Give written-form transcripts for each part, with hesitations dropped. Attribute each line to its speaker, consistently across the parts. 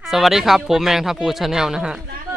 Speaker 1: สวัสดีครับผมแมงทัพพูชาแนลนะฮะ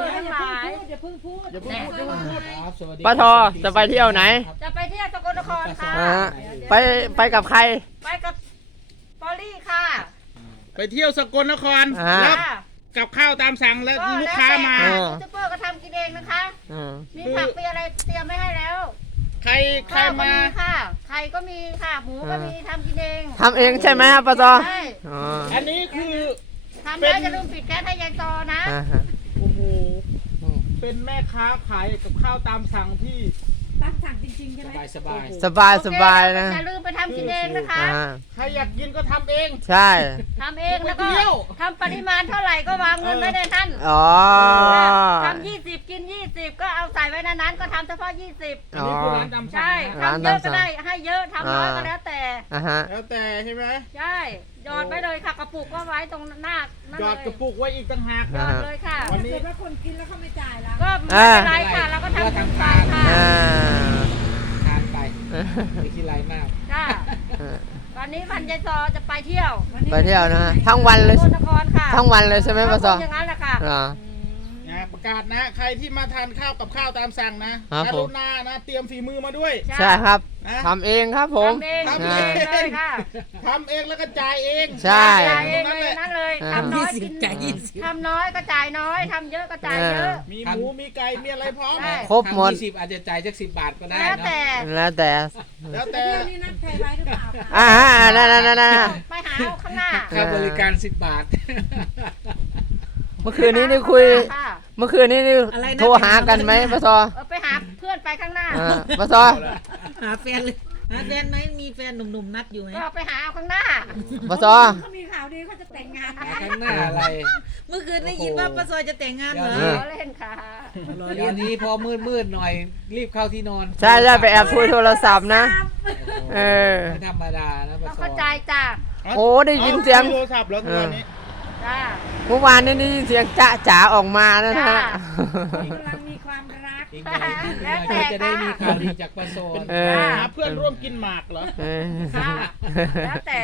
Speaker 1: ป้าทอจะไปเที่ยวไหน
Speaker 2: จะไปเที่ยวสกลนครค่ะ
Speaker 1: ไปกับใคร
Speaker 2: ไปกับปอลี่ค่ะ
Speaker 3: ไปเที่ยวสกลนครแล้วกับข้าวตามสั่งแล้วลูกค้ามา
Speaker 2: ยูทูบเบอร์ก็ทำกินเองนะคะมีผักมีอะไรเตรียมไม่ให้แล้ว
Speaker 3: ใครมา
Speaker 2: ค่ะไข่ก็มีค่ะหมูก็มีทำกินเอง
Speaker 1: ทำเองใช่ไหมครับป้าทอ
Speaker 3: อันนี้คือ
Speaker 2: ทำแล้วจะลืมปิดแก๊สให้ยายจอนะ
Speaker 3: โอ้โหเป็นแม่ค้าขายกับข้าวตามสั่งที่
Speaker 4: ตามสั่งจริงๆใช่ไหม
Speaker 1: สบายนะ
Speaker 2: อย่าลืมไปทำกินเองนะคะ
Speaker 3: ใครอยากกินก็ทำเอง
Speaker 1: ใช่
Speaker 2: ทำเองแล้วก็ทำปริมาณเท่าไหร่ก็วางเงินไว้ในนั้นทำ20กิน20ก็เอาใส่ไว้ในนั้นก็ทำเฉพาะ20
Speaker 3: อันนี้คือร้านตามสั่ง
Speaker 2: ใช่ทำเยอะก็ได้ให้เยอะทำน้อยก็แล้วแต่
Speaker 3: แล้วแต่ใช่ไหม
Speaker 2: ใช่หยอดไว้เลยค่ะกระปุกก็ไว้ตรงหน้า
Speaker 3: หยอดกระปุกไว้อีกต่างหาก
Speaker 2: หยอดเลยค่ะ
Speaker 4: วันนี้ถ้าคนกินแล้วเขาไม่จ่ายแล้ว
Speaker 2: ก็ไม่เป็นไรค่ะเราก็ทำทำไปค่ะ
Speaker 3: ทานไปไม่คิดไรมาก
Speaker 2: ค่ะวันนี้วันยายซอจะไปเที่ยว
Speaker 1: นะทั้งวันเลยทั้งวันเลยใช่ไหมป้าซอ
Speaker 2: อย่างนั้นแหละค่ะ
Speaker 3: ประกาศนะใครที่มาทานข้าวกับข้าวตามสั่งนะกรุณานะเตรียมฝีมือมาด้วย
Speaker 1: ใช่ครับทำเองครับผม
Speaker 2: ทำเองเลยค่ะ
Speaker 3: ทำเองแล้วก็จ่ายเอง
Speaker 1: ใช่
Speaker 2: จ่ายเองเลยนั่นเลยทำน้อยกินทำน้อยก็จ่ายน้อยทำเยอะก็จ่ายเยอะ
Speaker 3: มีหมูมีไก่มีอะไรพร้อม
Speaker 1: ครบหมด
Speaker 5: 20อาจจะจ่ายสัก10 บาทก็ได้
Speaker 2: แล้วแต่
Speaker 4: นี่นัดใครไว้หรือเปล่า
Speaker 1: นั่น
Speaker 2: ไปหาข้างหน้า
Speaker 5: ค่าบริการ10 บาท
Speaker 1: เมื่อคืนนี้นี่คุยเมื่อคืนนี้นี่โทรหากันไหมป้าซอ
Speaker 2: ไปหาเพื่อนไปข้างหน้า
Speaker 1: ป้าซอ
Speaker 4: หาแฟนเลยหาแฟนไหมมีแฟนหนุ่มๆนัดอยู่ไหม
Speaker 2: ก็ไปหาข้างหน้า
Speaker 1: ป้าซอ
Speaker 4: เขามีข่าวดีเขาจะแต่งงาน
Speaker 5: ข้างหน้าอะไร
Speaker 4: เมื่อคืนได้ยินว่าป้าซอยจะแต่งงานเหรอ
Speaker 2: เล่นค่ะ
Speaker 5: เดี๋ยวนี้พอมืดหน่อยรีบเข้าที่นอน
Speaker 1: ใช่ไปแอบคุยโทรศัพท์นะ
Speaker 5: ไม่ธรรมดานะป้าซอ
Speaker 2: เข้าใจจ้ะ
Speaker 1: โอ้ได้ยินเสียง
Speaker 3: โทรศัพท์แล้ววันนี้
Speaker 1: เมื่อวานนี่ได้ยินเสียงจ๊ะจ๋าออกมานะฮะ
Speaker 4: กำลังมีความรัก
Speaker 5: แล้วจะได้มีข่าวดีจากป้าซอ
Speaker 3: หาเพื่อนร่วมกินหมากเหรอ
Speaker 2: แล้วแต่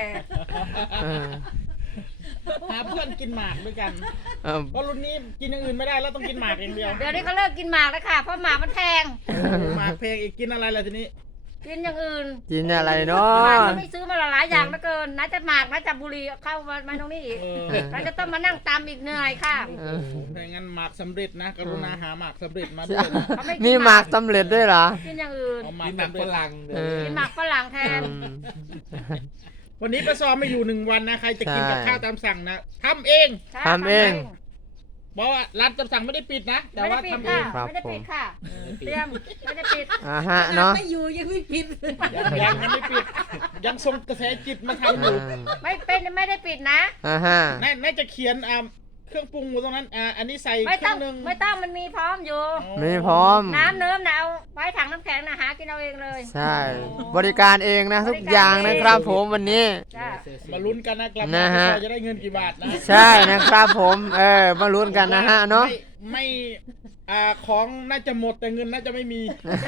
Speaker 3: หาเพื่อนกินหมากด้วยกันเพราะรุ่นนี้กินอย่างอื่นไม่ได้แล้วต้องกินหมากอย่างเดียว
Speaker 2: เดี๋ยวนี้เขาเลิกกินหมากแล้วค่ะเพราะหมากมันแพง
Speaker 3: หมากแพงอีกกินอะไรล่ะทีนี้
Speaker 2: กินอย่างอื่น
Speaker 1: กินอะไรเนาะ
Speaker 2: ไม่ซื้อมาหลายอย่างเหลือเกินน่าจะหมากน่าจะบุหรี่เข้ามาตรงนี้อีกเราจะต้องมานั่งตามอีกเหนื่อยค่ะ
Speaker 3: ถ้างั้นหมากสำเร็จนะกรุณาหาหมากสำเร็จมาด้วย
Speaker 1: มีหมากสำเร็จด้วยเหรอ
Speaker 2: กินอย่างอื่น
Speaker 5: กินหมากฝรั่ง
Speaker 2: กินหมากฝรั่งแทน
Speaker 3: วันนี้ป้าซอไม่อยู่1 วันนะใครจะกินกับข้าวตามสั่งนะทำเองบอกว่าร้านตามสั่งไม่ได้ปิดนะแต่ว่าทำเอง
Speaker 2: ไม่ได้ปิดค่ะเตรียมไม่ได้ปิด
Speaker 1: เนาะ
Speaker 4: ไม่อยู่ยังไม่ปิด
Speaker 3: ยังไม่ปิดยังส่งกระแสจิตมาทำอยู่
Speaker 2: ไม่ได้ปิดนะ
Speaker 3: น่าจะเขียนเครื่องปรุงอยู่ตรงนั้นอันนี้ใส่เครื่องนึง
Speaker 2: ไม่ต้องมันมีพร้อมอยู่
Speaker 1: มีพร้อม
Speaker 2: น้ำเนิ้มเอาไว้ถังน้ำแข็งนะหากินเอาเองเลย
Speaker 1: ใช่บริการเองนะทุกอย่างนะครับผมวันนี้
Speaker 3: มาลุ้นกันนะกลับมาจะได้เงินกี่บาทนะ
Speaker 1: ใช่นะครับผมมาลุ้นกันนะฮะเนาะ
Speaker 3: ไม่ของน่าจะหมดแต่เงินน่าจะไม่มี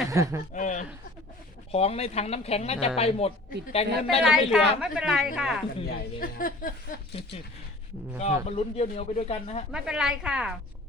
Speaker 3: ของในถังน้ำแข็งน่าจะไปหมดแต่เงินน่าจะไม่เหลือ
Speaker 2: ไม่เป็นไรค่ะ
Speaker 5: ใหญ่เลย
Speaker 3: ก็มาลุ้นเดียวเหนียวไปด้วยกันนะฮะ
Speaker 2: ไม่เป็นไรค่ะ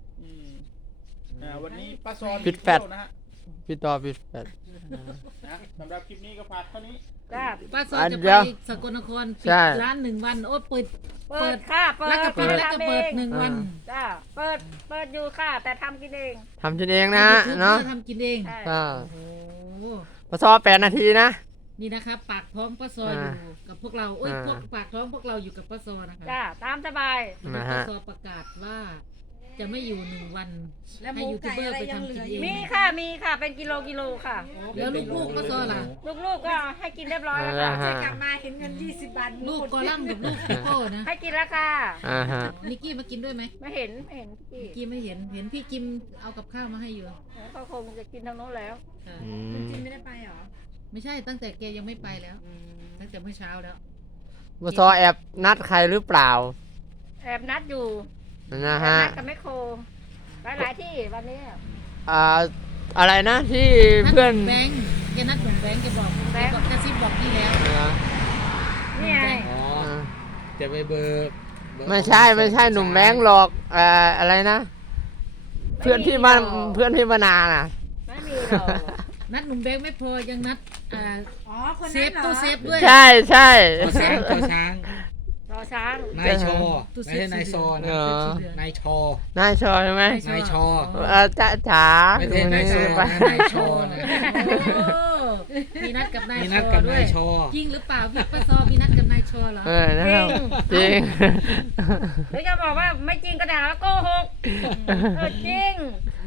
Speaker 3: วันนี้ป้าซอน
Speaker 1: ปิดแฟดนะฮะปิดต่อปิดแฟด
Speaker 3: นะสำหรับคลิปนี้ก็ฝากเท่านี้
Speaker 4: ป้าซอนจะไปสกลนครปิดร้าน1 วันโอ้เปิด
Speaker 2: ค่ะ
Speaker 4: แล้วก็ปิดแล้วก็เปิด1 วัน
Speaker 2: จ้าเปิดอยู่ค่ะแต่ทำกินเอง
Speaker 1: นะเนาะ
Speaker 4: ทำกินเอง
Speaker 1: ป้าซอ8 นาทีนะ
Speaker 4: นี่นะคะปากท้องป้าซออยู่กับพวกเราพวกปากท้องพวกเราอยู่กับป้าซอนะคะ
Speaker 2: จ้าตามสบาย
Speaker 4: ป้าซอประกาศว่าจะไม่อยู่1 วันให้ยูทูบเบอร์ไปทำกินเอง
Speaker 2: มีค่ะเป็นกิโลค่ะ
Speaker 4: แล้วลูกป้าซอล่ะ
Speaker 2: ลูกก็ให้กินเรียบร้อยแล้วค่ะ
Speaker 4: จะกลับมาเห็นเงิน20 บาทลูกกอลัมน์กับลูกโก้นะ
Speaker 2: ให้กินแล้วค่ะ
Speaker 4: นิกกี้มากินด้วยไหม
Speaker 2: ไม่เห็น
Speaker 4: นิกกี้ไม่เห็นพี่จิมเอากับข้าวมาให้อยู่
Speaker 2: เขาคงจะกินทางโน้นแล้ว
Speaker 4: จิมไม่ได้ไปหรอไม่ใช่ตั้งแต่แกยังไม่ไปแล้วตั้งแต่เมื่อเช้าแล้ว
Speaker 1: ป้าซอแอบนัดใครหรือเปล่า
Speaker 2: แอบนัดอยู่
Speaker 1: นะฮะ
Speaker 2: นัดกับแม่โคหลายที่วันนี้
Speaker 1: อะไรนะที่เพื่อน
Speaker 4: แบงค์แกนัดเหมือนแบงค์แกบอกกระซิบบอกพี่แล้ว
Speaker 2: นี่ไง
Speaker 5: จะไปเบิก
Speaker 1: ไม่ใช่หนุ่มแบงค์หรอกอะไรนะ เพื่อนพี่มานาน่ะ
Speaker 2: ไม่มีหรอก
Speaker 4: นัดหนุ่มแบงค์ไม่พอยังนัด
Speaker 6: อ๋อคน
Speaker 4: เซ
Speaker 6: นั้นเหรอ
Speaker 4: ฟตู้เซฟด้วย
Speaker 1: ใช่
Speaker 5: ตัวช้างตัวช้าง
Speaker 2: รอช้าง
Speaker 5: นายชอไม่ใช่นายซอนะ
Speaker 1: อ๋อ
Speaker 5: นายชอ
Speaker 1: นายชอใช่ไหม
Speaker 5: นายชอ
Speaker 1: จ๊ะจ๋า
Speaker 5: ไม่ใช่นายซอ
Speaker 1: ไป
Speaker 5: นะนายชอนะ
Speaker 4: โอ้มีนัดกับนาย
Speaker 5: มี
Speaker 4: ช
Speaker 5: นัด
Speaker 4: อ
Speaker 5: กับ
Speaker 4: ด้ว
Speaker 5: นาย
Speaker 4: ย
Speaker 5: ชอ
Speaker 4: จริงหรือเปล่าพี่ป้าซอมีนัดกับนายชอเหรอ
Speaker 1: นะครับจริง
Speaker 2: หรือจะบอกว่าไม่จริงก็ได้แล้วโกหกจริง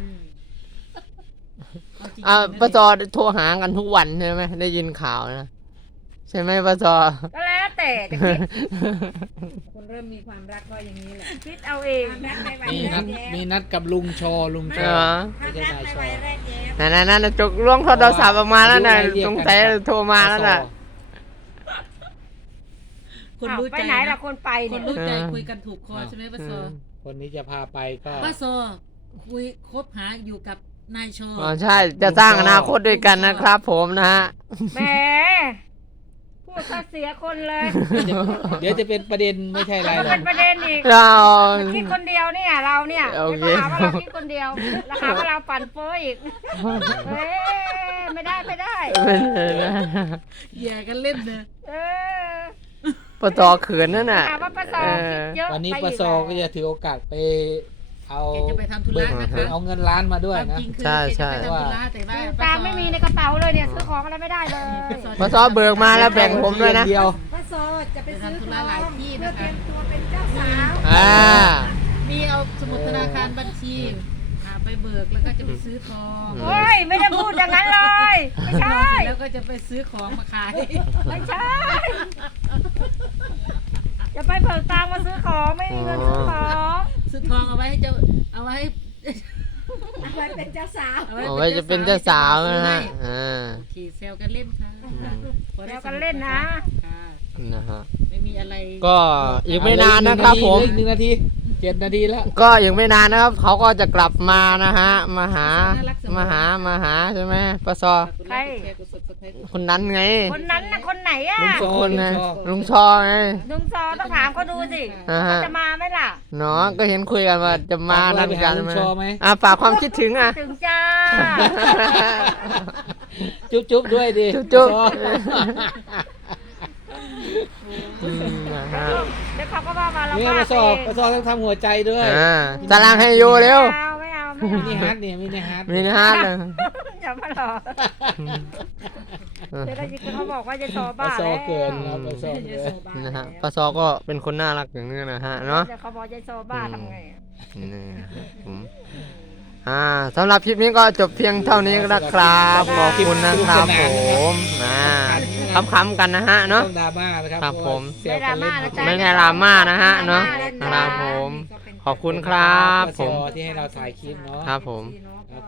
Speaker 4: เอาจริงๆ
Speaker 1: ป้าจอโทรหากันทุกวันใช่ไหมได้ยินข่าวนะใช่ไหมป้าจอ
Speaker 2: ก็แล้วแต่จะคิด
Speaker 6: คนเริ่มมีความรักก็อย่างนี้แหละ
Speaker 2: คิดเอาเอง
Speaker 6: ความรักในวัย
Speaker 5: มี
Speaker 6: แร
Speaker 5: นัด
Speaker 6: กแย้
Speaker 5: มีนัดกับลุงชอ
Speaker 1: เออ
Speaker 5: ไม่ใช่นายชอ
Speaker 1: นั่นจุกล้วงโทรศัพท์ออกมาแล้วนะสงสัยโทรมาแล้วน่ะ
Speaker 4: คนรู้
Speaker 2: ไป
Speaker 4: ใจ
Speaker 2: ไหน
Speaker 4: นะ
Speaker 2: ล่ะคนไป
Speaker 4: ค
Speaker 2: เนี่ย
Speaker 4: นรู้ใจคุยกันถูกคอใช่ไหมป้าซอ
Speaker 5: คนนี้จะพาไปก็
Speaker 4: ป้าซอคุยคบหาอยู่กับนายชอ
Speaker 1: อ๋อใช่จะสร้างอนาคตด้วยกันนะครับผมนะฮะ
Speaker 2: แหมพูดซะเสียคนเลย
Speaker 5: เดี๋ยวจะเป็นประเด็นไม่ใช่อะไร
Speaker 2: ก็
Speaker 5: หรอ
Speaker 2: เป็
Speaker 5: ก
Speaker 2: นประเด็นอีก
Speaker 1: เรา
Speaker 2: คิดคนเดียวเนี่ยเราเนี่ย
Speaker 1: โอเค
Speaker 2: จะหาว่าเราคิดคนเดียวแล้วหาว่าเราปั่นโป้อีกเฮ้ยไม่ได้
Speaker 4: แย่กันเล่นนะ
Speaker 2: เออ
Speaker 1: ป้าจอเขินนั่นน่ะ
Speaker 2: ถามว่าป้าซอคิดเยอะ
Speaker 5: วันนี้
Speaker 2: ไป
Speaker 5: ป
Speaker 2: อี
Speaker 5: สก็จะถือโอกาสไปเอา
Speaker 4: แกจะไปทำธุระนะคะ
Speaker 5: เอาเงินล้านมาด้วย
Speaker 4: ความ
Speaker 5: นะ
Speaker 4: จริงคือ
Speaker 1: ใช่
Speaker 4: แก
Speaker 1: ใช่
Speaker 4: จะไปทำธุระแต่ว่า
Speaker 2: ตามไม่มีในกระเป๋าเลยเนี่ยซื้อของอะไรไม่ได้เลย
Speaker 1: ป้าจอเบิกมาแล้วแบ่งผมด้วยนะ
Speaker 5: เดียว
Speaker 6: ป้าโซจะไปซื้อ
Speaker 4: ทำธุ
Speaker 6: ท
Speaker 4: ระ
Speaker 6: อง
Speaker 4: หลายที่
Speaker 6: เพื่อ
Speaker 4: นะ
Speaker 6: เตรี
Speaker 4: คะ
Speaker 6: ยมตัวเป็นเจ้าสาว
Speaker 4: มีเอาสมุดธนาคารบัญชีไปเบิกแล้วก็จะไปซื้อทอง
Speaker 2: โอ้ยไม่ได้พูดอย่างนั้นเลยไม่ใช่
Speaker 4: แล้วก็จะไปซื้อของมาขาย
Speaker 2: ไม่ใช่จะไปเบิกตังค์มาซื้อของไม่มีเงินซื้อของ
Speaker 4: ซื้อทองเอาไว้ให้เจ้าเอาไว้ให้
Speaker 6: เอาไว้เป็นเจ้าสาว
Speaker 1: เอาไว้จะเป็นเจ้าสาวนะฮะอ่า
Speaker 4: ขี่เซลกันเล่นค่ะ
Speaker 2: แล้วกันเล่นนะ
Speaker 4: ค่ะ
Speaker 1: นะฮะ
Speaker 4: ไม่มีอะไร
Speaker 1: ก็อีกไม่นานนะครับผม
Speaker 5: อีก1 นาที 7 นาทีแล้ว
Speaker 1: ก็ยังไม่นานนะครับเขาก็จะกลับมานะฮะมาหาใช่ไหมป้าซอ
Speaker 2: ใคร
Speaker 1: คนนั้นไง
Speaker 2: คนนั้นน่ะคนไหนอ่ะ
Speaker 5: ลุงชอ
Speaker 1: คนไง
Speaker 5: ลุงชอ
Speaker 1: ลุงชอไง
Speaker 2: ลุงซอต้องถามเขาดูสิ
Speaker 1: อ่าฮะ
Speaker 2: เขาจะมาไหมล่ะ
Speaker 1: เนาะก็เห็นคุยกันว่าจะมา
Speaker 5: ฝากอะไร
Speaker 1: นั่น
Speaker 5: ไป
Speaker 1: กั
Speaker 5: หาน ลุงชอไหม
Speaker 1: ฝากความคิดถึงอ่ะ
Speaker 2: ถึงจ้า
Speaker 5: จุ๊บด้วยดิ
Speaker 1: จุ๊บ
Speaker 5: ชอ
Speaker 1: นะฮะ
Speaker 2: เดี๋ยวเขาก็ว่ามาเรา
Speaker 5: เนี่ย
Speaker 2: ว่า
Speaker 5: มาส
Speaker 2: เอ
Speaker 5: อบ
Speaker 2: ง
Speaker 5: มาสอบต้องทำหัวใจด้วย
Speaker 1: ตารางให้อยู่เร็ว
Speaker 2: ไม่เอา
Speaker 5: มินิฮาร์ดเนี่ยมินิฮาร์ด
Speaker 1: มีนะฮะเลย
Speaker 2: อย่ามาหลอกเดี๋ยวได้ยินเขาบอกว่าจะสอบ
Speaker 5: มา
Speaker 2: บ้า
Speaker 5: สอ
Speaker 2: แล้ว
Speaker 5: บเกินครับมาสอบเกิน
Speaker 1: นะฮะป้าซอก็เป็นคนน่ารักอย่างนี้นะฮะเนาะ
Speaker 2: เดี๋ยวเขาบอกจะสอบบ้าทำไงอะ
Speaker 1: นี่ครับผมสำหรับคลิปนี้ก็จบเพียงเท่านี้นะครับขอบคุณนะครับผมขำๆกันนะฮะเนาะ
Speaker 5: ต้องดราม่านะครับ
Speaker 1: ครับผม
Speaker 5: เซลกันเล่น
Speaker 1: ไม่ได้ดราม่านะฮะเนาะครับผม ขอบคุณครับ
Speaker 5: ผ
Speaker 1: ผม ม
Speaker 5: ที่ให้เราถ่ายคลิปเนาะ
Speaker 1: ครับผม
Speaker 6: เนาะ